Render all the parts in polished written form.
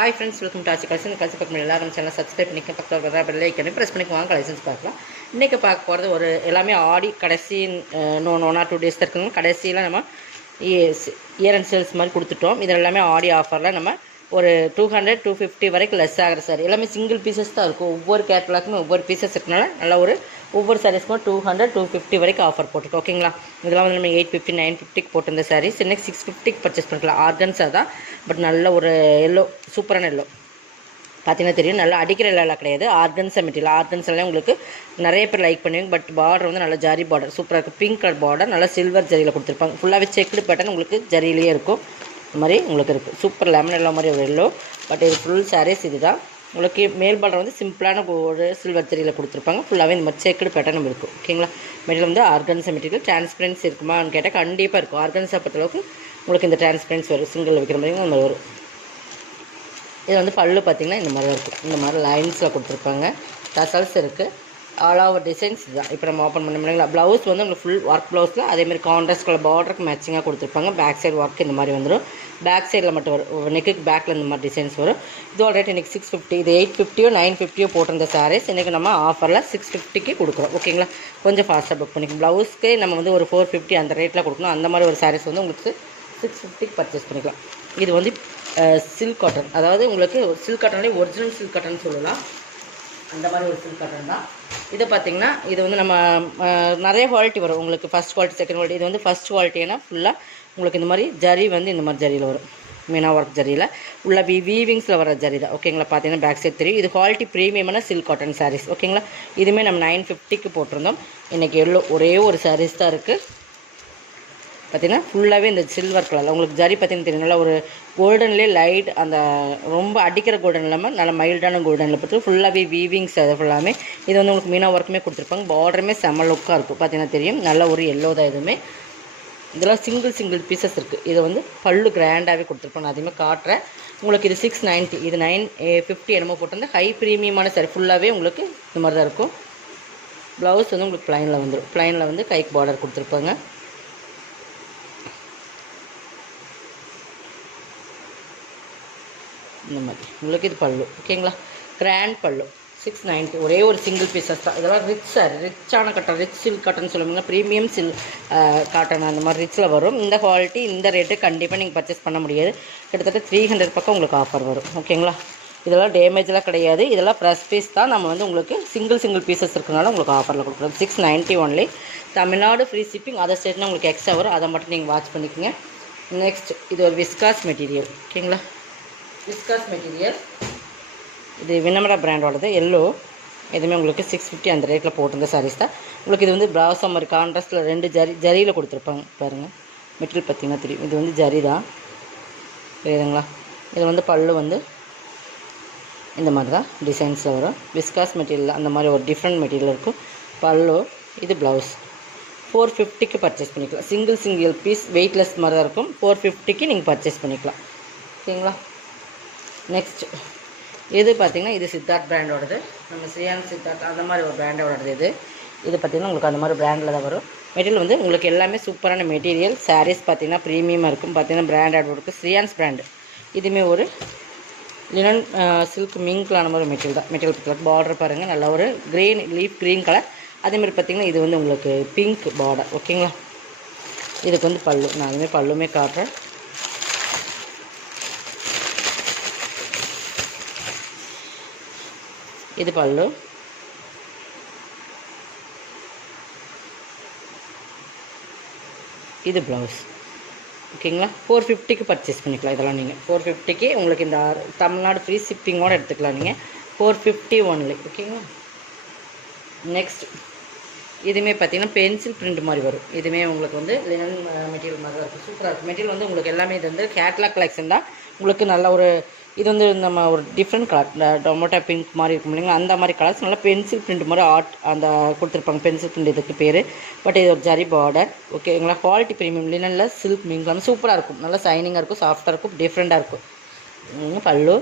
Hi friends, welcome to Aachi collection. Collection பார்க்க எல்லாரும் channel subscribe பண்ணிக்க, பக்கத்தில் வர பெல் ஐக்கனை ப்ரெஸ் பண்ணி வாங்க கலெக்ஷன்ஸ் பார்க்கலாம். இன்றைக்கி பார்க்க போகிறது ஒரு எல்லாமே ஆடி கடைசி 1 or 2 days இருக்குங்க. கடைசியில் நம்ம இயர் அண்ட் சேல்ஸ் மாதிரி கொடுத்துட்டோம். இதில் எல்லாமே ஆடி ஆஃபரில் நம்ம ஒரு 200-250 வரைக்கும் லெஸ் ஆகிற சார் எல்லாமே சிங்கிள் பீசஸ் தான் இருக்கும். ஒவ்வொரு கேட்டலாக்குமே ஒவ்வொரு பீசஸ் இருக்கனால நல்லா ஒரு ஒவ்வொரு சாரீஸ்க்கும் 200-250 வரைக்கும் ஆஃபர் போட்டுருக்கோம். ஓகேங்களா, இதெல்லாம் வந்து நம்ம 850-950 போட்டிருந்த சாரீஸ் இன்னைக்கு 650 பர்ச்சேஸ் பண்ணிக்கலாம். ஆர்கன்ஸா தான், பட் நல்ல ஒரு எல்லோ, சூப்பரான எல்லோ பார்த்தீங்கன்னா தெரியும். நல்லா அடிக்கிற எல்லாம் கிடையாது, ஆர்கன்ஸா மெட்டீரியல். ஆர்கன்ஸெல்லாம் உங்களுக்கு நிறைய பேர் லைக் பண்ணுவீங்க. பட் பார்டர் வந்து நல்லா ஜரி பார்டர் சூப்பராக இருக்குது. பிங்க் கலர் பார்டர் நல்லா சில்வர் ஜரியில் கொடுத்துருப்பாங்க. ஃபுல்லாகவே செக்குடு பேட்டர்ன் உங்களுக்கு ஜரியிலேயே இருக்கும். இந்த மாதிரி உங்களுக்கு இருக்குது. சூப்பர் லெமன் எல்லோ மாதிரி ஒரு எல்லோ. பட் இது ஃபுல் சாரீஸ் இது தான். உங்களுக்கு மேல் பார்டர் வந்து சிம்பிளான ஒரு சில்வர் ஜரியில் கொடுத்துருப்பாங்க. ஃபுல்லாகவே இந்த மாதிரி செக்குடு பேட்டர்னும் இருக்கும். ஓகேங்களா, மெட்டீரியல் வந்து ஆர்கன்ஸா மெட்டீரியல். டிரான்ஸ்பரன்ஸ் இருக்குமான்னு கேட்டால் கண்டிப்பாக இருக்கும். ஆர்கன்ஸா பொறுத்தளவுக்கு உங்களுக்கு இந்த டிரான்ஸ்பரன்ஸ் வரும். சிங்கிள் வைக்கிற மாதிரி அந்த வரும். இது வந்து பல்லு பார்த்திங்கன்னா இந்த மாதிரி தான் இருக்கும். இந்த மாதிரி லைன்ஸில் கொடுத்துருப்பாங்க. டசல்ஸ் இருக்குது. ஆல் ஓவர் டிசைன்ஸ் இதுதான். இப்போ நம்ம ஓப்பன் பண்ண முடியுங்களா. ப்ளவுஸ் வந்து உங்களுக்கு ஃபுல் ஒர்க் ப்ளவுஸில் அதேமாதிரி கான்ட்ராஸ்ட் கலர் பார்டருக்கு மேட்சிங்காக கொடுத்துருப்பாங்க. பேக் சைடு ஒர்க் இந்த மாதிரி வந்துடும். பேக் சைடில் மட்டும் வரும். நெக்குக்கு பேக்கில் இந்த மாதிரி டிசைன்ஸ் வரும். இதோட ரேட் இன்றைக்கி 650. இது 850-950 போட்டிருந்த சாரீஸ் இன்றைக்கி நம்ம ஆஃபரில் 650 கொடுக்குறோம். ஓகேங்களா, கொஞ்சம் ஃபாஸ்ட்டாக புக் பண்ணிக்கலாம். ப்ளவுஸ்க்கு நம்ம வந்து ஒரு 450 அந்த ரேட்டில் கொடுக்கணும். அந்த மாதிரி ஒரு சாரீஸ் வந்து உங்களுக்கு 650 பர்ச்சேஸ் பண்ணிக்கலாம். இது வந்து சில்க் காட்டன், அதாவது உங்களுக்கு சில்க் காட்டன்லேயே ஒரிஜினல் சில்க் காட்டன் சொல்லலாம். அந்த மாதிரி ஒரு சில்க் காட்டன் தான். இதை பார்த்திங்கன்னா இது வந்து நம்ம நிறைய குவாலிட்டி வரும் உங்களுக்கு. First quality, second quality. இது வந்து ஃபஸ்ட் குவாலிட்டினா ஃபுல்லாக உங்களுக்கு இந்த மாதிரி ஜரி வந்து இந்த மாதிரி ஜரியில் வரும். மீனா ஒர்க் ஜரியில் உள்ள வீவிங்ஸில் வர ஜரி தான். ஓகேங்களா, பார்த்தீங்கன்னா பேக் சைட் தெரியும். இது குவாலிட்டி ப்ரீமியமான சில்க் காட்டன் சாரீஸ். ஓகேங்களா, இதுவுமே நம்ம 950 போட்டிருந்தோம். இன்றைக்கி எவ்வளோ ஒரே ஒரு சாரீஸ் தான் இருக்குது. பார்த்திங்கன்னா ஃபுல்லாகவே இந்த சில்வர் கலரில் உங்களுக்கு ஜரி பார்த்திங்கன்னா தெரியும். நல்லா ஒரு கோல்டன்லேயே லைட், அந்த ரொம்ப அடிக்கிற கோல்டன் இல்லாமல் நல்லா மைல்டான கோல்டனில் பார்த்து ஃபுல்லாகவே வீவிங்ஸ். அது ஃபுல்லாமே இது வந்து உங்களுக்கு மீனா ஒர்க்குமே கொடுத்துருப்பாங்க. பார்டருமே செம்ம லுக்காக இருக்கும். பார்த்தீங்கன்னா தெரியும். நல்ல ஒரு எல்லோ தான். இதுவுமே இதெல்லாம் சிங்கிள் பீசஸ் இருக்குது. இதை வந்து பல்லு கிராண்டாகவே கொடுத்துருப்பாங்க. நான் அதையுமே காட்டுறேன் உங்களுக்கு. இது 690, இது 950 என்னமோ போட்டிருந்தேன். ஹை ப்ரீமியமான சாரி ஃபுல்லாகவே உங்களுக்கு இந்த மாதிரி தான் இருக்கும். ப்ளவுஸ் வந்து உங்களுக்கு ப்ளைனில் வந்துடும். ப்ளைனில் வந்து கைக்கு பார்டர் கொடுத்துருப்பாங்க. இந்த மாதிரி உங்களுக்கு இது பல்லு. ஓகேங்களா, கிராண்ட் பல்லு 690. ஒரே ஒரு சிங்கிள் பீசஸ் தான். இதெல்லாம் ரிச்சான காட்டன், ரிச் சில்க் காட்டன் சொல்லுவாங்க. ப்ரீமியம் காட்டன் அந்த மாதிரி ரிச்சில் வரும். இந்த குவாலிட்டி இந்த ரேட்டு கண்டிப்பாக நீங்கள் பர்ச்சேஸ் பண்ண முடியாது. கிட்டத்தட்ட 300 பக்கம் உங்களுக்கு ஆஃபர் வரும். ஓகேங்களா, இதெல்லாம் டேமேஜெலாம் கிடையாது. இதெல்லாம் ப்ரெஸ் பீஸ் தான். நம்ம வந்து உங்களுக்கு சிங்கிள் பீசஸ் இருக்கிறனால உங்களுக்கு ஆஃபரில் கொடுக்குறோம். 690 only. Tamil Nadu free shipping. Other ஸ்டேட்னா உங்களுக்கு எக்ஸ்ட்ரா வரும். அதை மட்டும் நீங்கள் வாட்ச் பண்ணிக்கோங்க. நெக்ஸ்ட் இது ஒரு விஸ்காஸ் மெட்டீரியல். ஓகேங்களா, விஸ்காஸ் மெட்டீரியல். இது வினமரா பிராண்டோடது எல்லோ. எதுவுமே உங்களுக்கு 650 அந்த ரேட்டில் போட்டிருந்த சாரீஸ் தான். உங்களுக்கு இது வந்து பிராசோ மாதிரி கான்ட்ராஸ்ட்டில் 2 ஜரியில் கொடுத்துருப்பாங்க. பாருங்கள், மெட்டீரியல் பார்த்திங்கன்னா தெரியும். இது வந்து ஜரி தான், புரியுதுங்களா. இது வந்து பல்லு வந்து இந்த மாதிரி தான் டிசைன்ஸில் வரும். விஸ்காஸ் மெட்டீரியல் அந்த மாதிரி ஒரு டிஃப்ரெண்ட் மெட்டீரியல் இருக்கும். பல்லு. இது ப்ளவுஸ். 450 பர்ச்சேஸ் பண்ணிக்கலாம். சிங்கிள் பீஸ் வெயிட்லெஸ் மாதிரி தான் இருக்கும். 450 நீங்கள் பர்ச்சேஸ் பண்ணிக்கலாம். ஓகேங்களா, நெக்ஸ்ட் இது பார்த்திங்கன்னா இது சித்தார்த் பிராண்டோடது. நம்ம ஸ்ரீயான் சித்தார்த் அந்த மாதிரி ஒரு பிராண்டோடது. இது பார்த்திங்கன்னா உங்களுக்கு அந்த மாதிரி பிராண்டில் தான் வரும். மெட்டீரியல் வந்து உங்களுக்கு எல்லாமே சூப்பரான மெட்டீரியல். சாரீஸ் பார்த்திங்கன்னா ப்ரீமியமாக இருக்கும். பார்த்திங்கன்னா பிராண்டட் இருக்குது. ஸ்ரீயான்ஸ் பிராண்டு. இதுவுமே ஒரு லினன் சில்க் மிங்க்லான மாதிரி மெட்டீரியல் தான். மெட்டீரியல் பார்த்திங்கன்னா பார்டர் பாருங்கள், நல்லா ஒரு க்ரீன் லீஃப் க்ரீன் கலர். அதேமாதிரி பார்த்திங்கன்னா இது வந்து உங்களுக்கு பிங்க் பார்டர். ஓகேங்களா, இதுக்கு வந்து பல்லு. நான் அதுமாதிரி பல்லுமே காட்டுறேன். இது பல்லு. இது ப்ளவுஸ். ஓகேங்களா, 450 பர்ச்சேஸ் பண்ணிக்கலாம். இதெல்லாம் நீங்கள் 450 உங்களுக்கு இந்த தமிழ்நாடு ஃப்ரீ ஷிப்பிங்கோடு எடுத்துக்கலாம். நீங்கள் 450 ஒன்லி. ஓகேங்களா, நெக்ஸ்ட் இதுவுமே பார்த்திங்கன்னா பென்சில் பிரிண்ட் மாதிரி வரும். இதுவுமே உங்களுக்கு வந்து லினன் மெட்டீரியல் மாதிரி தான் இருக்கும். சூப்பராக இருக்கும். மெட்டீரியல் வந்து உங்களுக்கு எல்லாமே இது வந்து கேட்லாக் கலெக்ஷன் தான். உங்களுக்கு நல்ல ஒரு இது வந்து நம்ம ஒரு டிஃப்ரெண்ட் கலர் டொமேட்டோ பிங்க் மாதிரி இருக்கும் இல்லைங்களா, அந்த மாதிரி கலர்ஸ் நல்லா பென்சில் பிரிண்ட் மாதிரி ஆர்ட் அந்த கொடுத்துருப்பாங்க. பென்சில் பிரிண்ட் இதுக்கு பேர். பட் இது ஒரு ஜரி பார்டர். ஓகேங்களா, குவாலிட்டி ப்ரீமியம் லினனில் சில்க் மிங்க்லாம் சூப்பராக இருக்கும். நல்லா சைனிங்காக இருக்கும், சாஃப்டாக இருக்கும், டிஃப்ரெண்ட்டாக இருக்கும். பல்லு.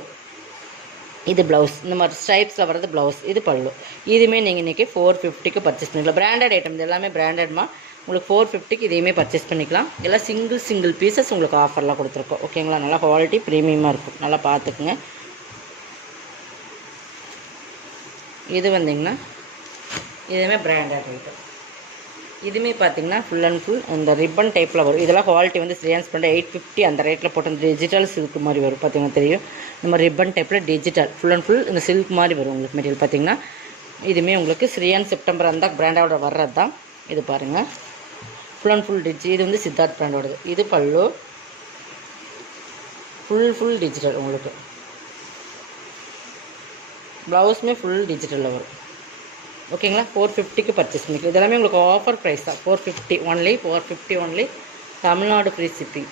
இது ப்ளவுஸ். இந்த மாதிரி ஸ்ட்ரைப்ஸில் வர்றது ப்ளவுஸ். இது பல்லு. இதுவுமே நீங்கள் இன்றைக்கி 450 பர்ச்சேஸ் பண்ணிக்கலாம். Branded item. இது எல்லாமே பிராண்டட்மா. உங்களுக்கு 450 இதையுமே பர்ச்சேஸ் பண்ணிக்கலாம். எல்லாம் சிங்கிள் பீசஸ் உங்களுக்கு ஆஃபர்லாம் கொடுத்துருக்கோம். ஓகேங்களா, நல்லா குவாலிட்டி ப்ரீமியமாக இருக்கும். நல்லா பார்த்துக்குங்க. இது வந்திங்கன்னா இதுவுமே பிராண்டட் ஐட்டம். இதுவுமே பார்த்தீங்கன்னா ஃபுல் அண்ட் ஃபுல் அந்த ரிப்பன் டைப்பில் வரும். இதெல்லாம் குவாலிட்டி வந்து ஸ்ரீயான்ஸ் பண்ண 850 அந்த ரேட்டில் போட்டு அந்த டிஜிட்டல் சில்க் மாதிரி வரும். பார்த்தீங்கன்னா தெரியும், இந்த மாதிரி ரிப்பன் டைப்பில் டிஜிட்டல் ஃபுல் அண்ட் ஃபுல் இந்த சில்க் மாதிரி வரும் உங்களுக்கு மெட்டீரியல். பார்த்தீங்கன்னா இதுவுமே உங்களுக்கு ஸ்ரீயான் செப்டம்பர் அந்த பிராண்டோட வர்றது தான். இது பாருங்கள், ஃபுல் அண்ட் ஃபுல் இது வந்து சித்தார்த் பிராண்டோடது. இது பல்லு ஃபுல் டிஜிட்டல் உங்களுக்கு. ப்ளவுஸுமே ஃபுல் டிஜிட்டலில் வரும். ஓகேங்களா, 450க்கு பர்ச்சேஸ் பண்ணிக்கலாம். இதெல்லாமே உங்களுக்கு ஆஃபர் ப்ரைஸ் தான். 450 only, 450 only, Tamil Nadu free shipping.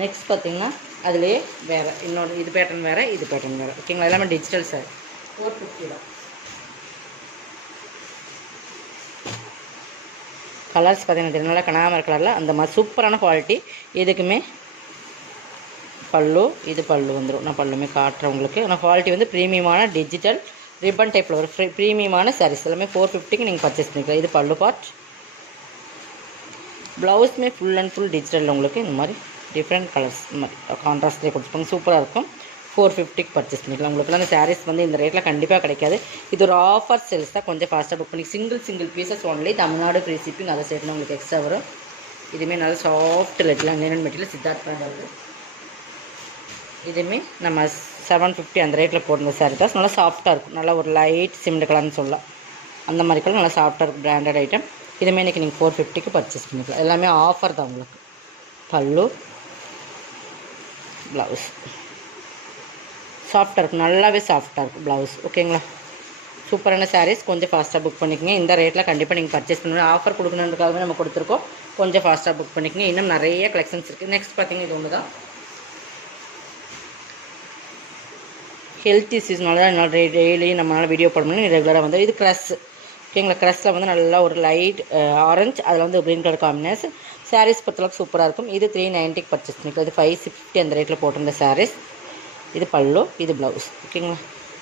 Next பார்த்தீங்கன்னா அதுலேயே வேறு இன்னொரு இது பேட்டர்ன் வேறு, இது பேட்டர்ன் வேறு. ஓகேங்களா, எல்லாமே டிஜிட்டல் சார். 450 தான். கலர்ஸ் பார்த்தீங்கன்னா நல்லா கனாமர் கலரில் அந்த மாதிரி சூப்பரான குவாலிட்டி. இதுக்குமே பல்லு, இது பல்லு வந்துடும். நான் பல்லுமே காட்டுறேன் உங்களுக்கு. ஆனால் குவாலிட்டி வந்து ப்ரீமியமான டிஜிட்டல் ரிப்பன் டைப்பில் ஒரு ப்ரீமியமான சாரீஸ் எல்லாமே 450க்கு நீங்கள் பர்ச்சேஸ் பண்ணிக்கலாம். இது பல்லு பார்ட். ப்ளவுஸுமே ஃபுல் அண்ட் ஃபுல் டிஜிட்டலில் உங்களுக்கு இந்த மாதிரி டிஃப்ரெண்ட் கலர்ஸ் இந்த மாதிரி கான்ட்ராஸ்ட்லேயே கொடுத்துருப்பாங்க. சூப்பராக இருக்கும். 450க்கு பர்ச்சேஸ் பண்ணிக்கலாம். உங்களுக்குலாம் அந்த சாரீஸ் வந்து இந்த ரேட்டில் கண்டிப்பாக கிடைக்காது. இது ஒரு ஆஃபர் சேல்ஸ் தான். கொஞ்சம் ஃபாஸ்ட்டாக புக் பண்ணி single pieces only, Tamil Nadu free shipping. அதை சேர்த்து உங்களுக்கு எக்ஸ்ட்ரா வரும். இதுவுமே நல்லா சாஃப்ட் லெட்லாம் லினன் மெட்டீரியல் சித்தார்த் பிராண்ட் வருது. இதுவுமே நம்ம 750 அந்த ரேட்டில் போடுற சாரீ தான். நல்லா சாஃப்ட்டாக இருக்கும். நல்லா ஒரு லைட் சிமெண்ட் கலர்னு சொல்லலாம். அந்த மாதிரி கலர் நல்லா சாஃப்ட்டாக இருக்கும். Branded item. இதுவுமே இன்றைக்கி நீங்கள் 450க்கு பர்ச்சேஸ் பண்ணிக்கலாம். எல்லாமே ஆஃபர் தான் உங்களுக்கு. பல்லு, ப்ளவுஸ் சாஃப்ட்டாக இருக்கும். நல்லாவே சாஃப்ட்டாக இருக்கும் ப்ளவுஸ். ஓகேங்களா, சூப்பரான சாரீஸ். கொஞ்சம் ஃபாஸ்ட்டாக புக் பண்ணிக்கோங்க. இந்த ரேட்டில் கண்டிப்பாக நீங்கள் பர்ச்சேஸ் பண்ணணும். ஆஃபர் கொடுக்கணுன்றதுக்காகவே நம்ம கொடுத்துருக்கோம். கொஞ்சம் ஃபாஸ்ட்டாக புக் பண்ணிக்கோங்க. இன்னும் நிறைய கலெக்ஷன்ஸ் இருக்குது. நெக்ஸ்ட் பார்த்தீங்கன்னா இது ஒன்று தான். ஹெல்த் இஷ்யூஸ்னால தான் டெய்லி நம்மளால் வீடியோ போட முடியும். ரெகுலராக வந்து இது க்ரஸ். ஓகேங்களா, க்ரஸில் வந்து நல்லா ஒரு லைட் ஆரஞ்சு, அதில் வந்து க்ரீன் கலர் காம்பினேஷன். சாரீஸ் பொறுத்தளவுக்கு சூப்பராக இருக்கும். இது 390க்கு பர்ச்சேஸ் பண்ணிக்கலாம். இது 550 அந்த ரேட்டில் போட்டிருந்த சாரீஸ். இது பல்லு, இது ப்ளவுஸ். ஓகேங்களா,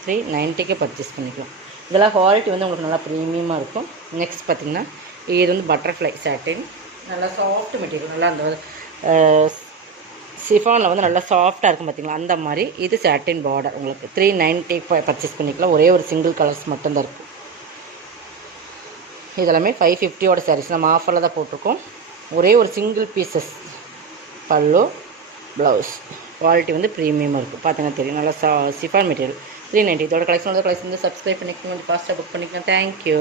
390க்கு பர்ச்சேஸ் பண்ணிக்கலாம். இதெல்லாம் குவாலிட்டி வந்து உங்களுக்கு நல்லா ப்ரீமியமாக இருக்கும். நெக்ஸ்ட் பார்த்திங்கன்னா இது வந்து பட்டர்ஃப்ளை சாட்டின். நல்லா சாஃப்ட் மெட்டீரியல். நல்லா அந்த சிஃபானில் வந்து நல்லா சாஃப்ட்டாக இருக்கும் பார்த்திங்களா, அந்த மாதிரி. இது சாட்டின் பார்டர் உங்களுக்கு 390 பர்ச்சேஸ் பண்ணிக்கலாம். ஒரே ஒரு சிங்கிள் கலர்ஸ் மட்டும்தான் இருக்கும். இதெல்லாமே 550யோட சாரீஸ். நம்ம ஆஃபரில் தான் போட்டிருக்கோம். ஒரே ஒரு சிங்கிள் பீசஸ். பல்லு, ப்ளவுஸ். குவாலிட்டி வந்து ப்ரீமியமாக இருக்கும். பார்த்தீங்கன்னா தெரியும். நல்லா சிஃபான் மெட்டீரியல் 390. இதோட கலெக்ஷன் வந்து சப்ஸ்கிரைப் பண்ணிக்கணும். ஃபாஸ்ட்டாக புக் பண்ணிக்கலாம். தேங்க்யூ.